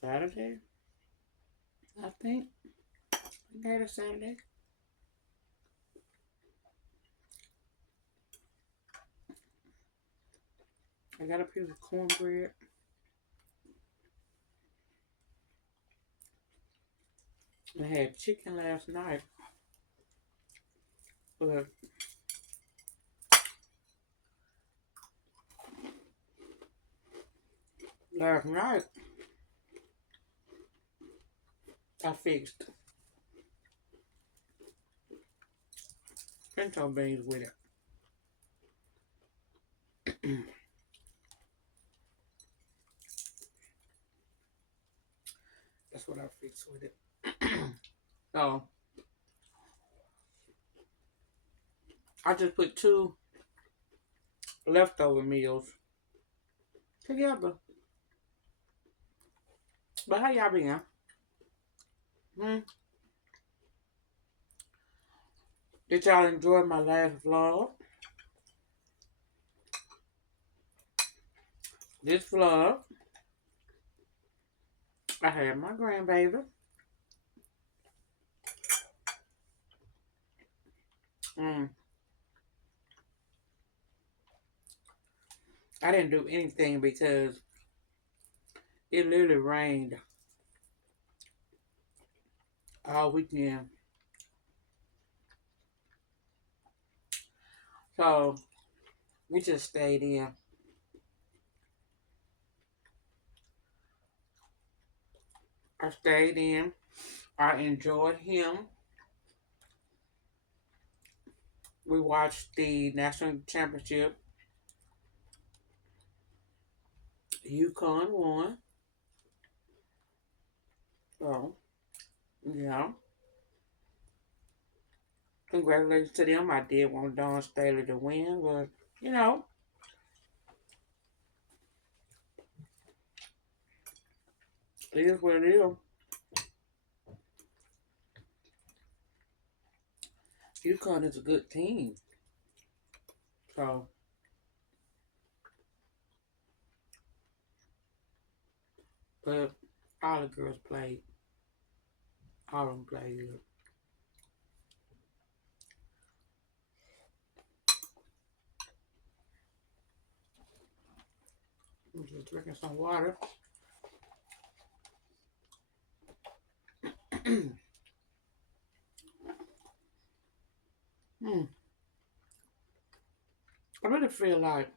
Saturday, I think. I had a Saturday. I got a piece of cornbread. I had chicken last night, but last night I fixed pinto beans with it. That's what I fixed with it. So I just put two leftover meals together. But how y'all been? Hmm? Did y'all enjoy my last vlog? This vlog, I had my grandbaby. Mm, I didn't do anything because it literally rained all weekend. So we just stayed in. I stayed in. I enjoyed him. We watched the national championship. UConn won. So, yeah. Congratulations to them. I did want Dawn Staley to win, but, you know, it is what it is. UConn is a good team. So, but all the girls played. All of them played good. I'm just drinking some water. Mm. I really feel like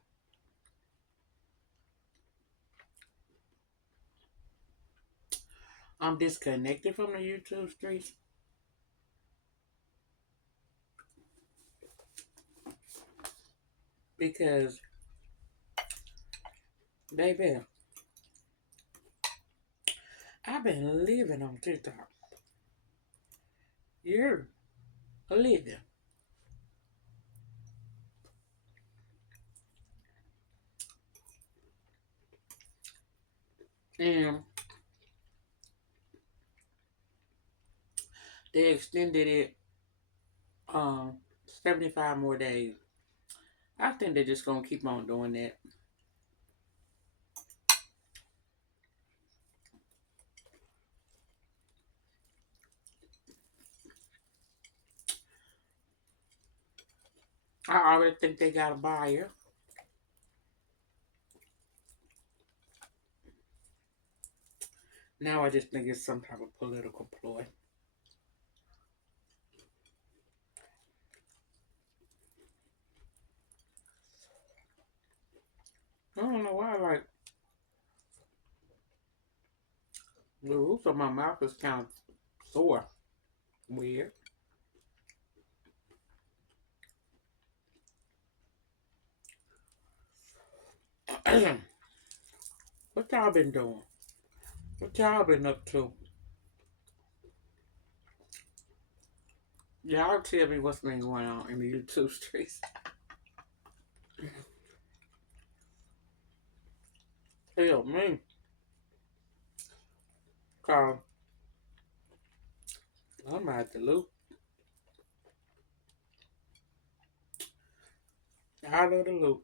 I'm disconnected from the YouTube streets because, baby, I've been living on TikTok. You're living. And they extended it 75 more days. I think they're just gonna keep on doing that. I already think they got a buyer. Now I just think it's some type of political ploy. I don't know why, like, the roof of my mouth is kind of sore. Weird. What y'all been doing? What y'all been up to? Y'all tell me what's been going on in the YouTube streets. Tell me. Cause I'm at the loop. Out of the loop.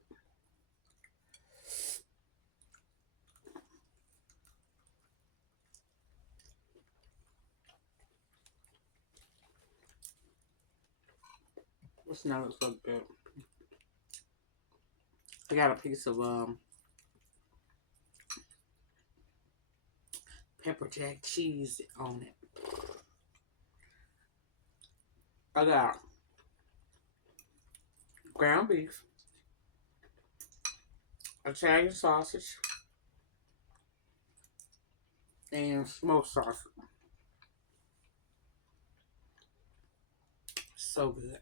What's not so good? I got a piece of pepper jack cheese on it. I got ground beef, Italian sausage, and smoked sausage. So good.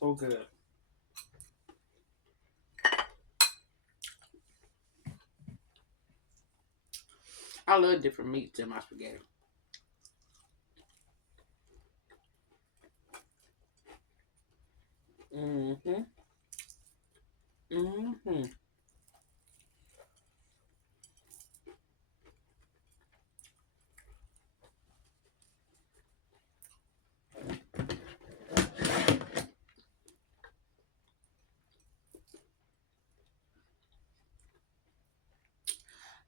So good. I love different meats in my spaghetti. Mm-hmm. Mm-hmm.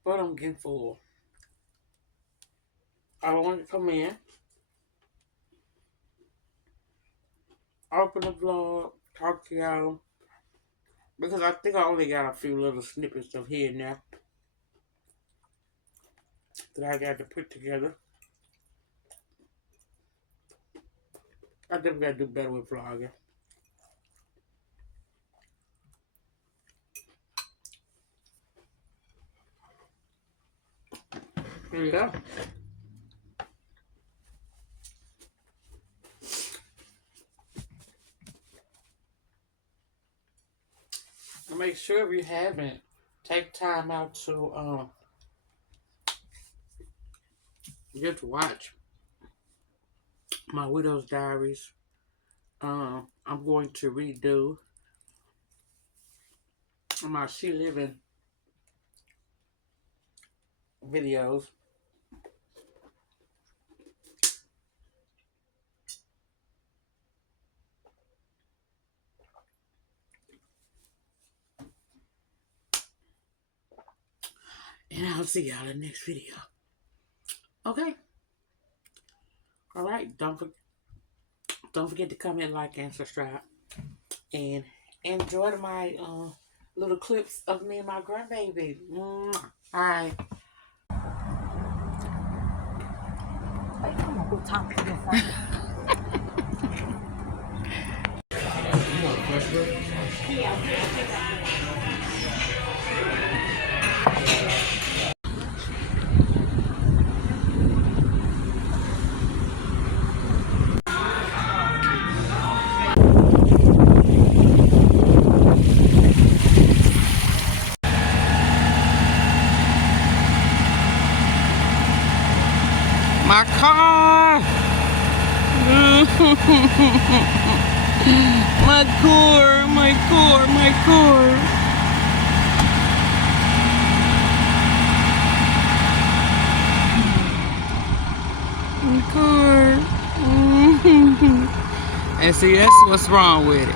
But I'm getting full. I want to come in, open the vlog, talk to y'all. Because I think I only got a few little snippets of here and there that I got to put together. I think we got to do better with vlogging. Yeah. Make sure if you haven't, take time out to just watch my widow's diaries. I'm going to redo my she living videos. And I'll see y'all in the next video. Okay. All right. Don't forget to comment, like, and subscribe. And enjoy my little clips of me and my grandbaby. All right. I'm gonna go talk to this. My car! My car, my car, my car. My car. And see, that's what's wrong with it.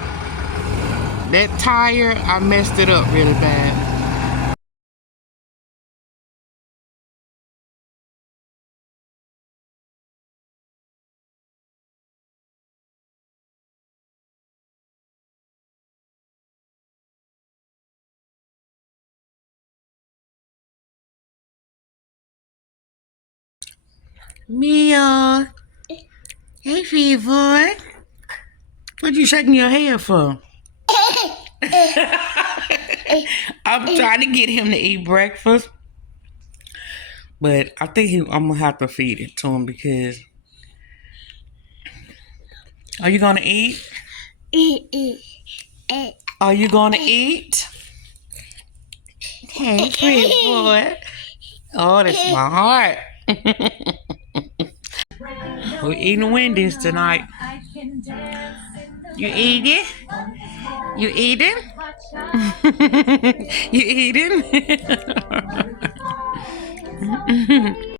That tire, I messed it up really bad. Mia. Hey, Fever. What you shaking your hair for? I'm trying to get him to eat breakfast. But I think I'm going to have to feed it to him because... Are you going to eat? Are you going to eat? Hey, pretty boy. Oh, that's my heart. We're eating Wendy's tonight. You eating? You eating? You eating?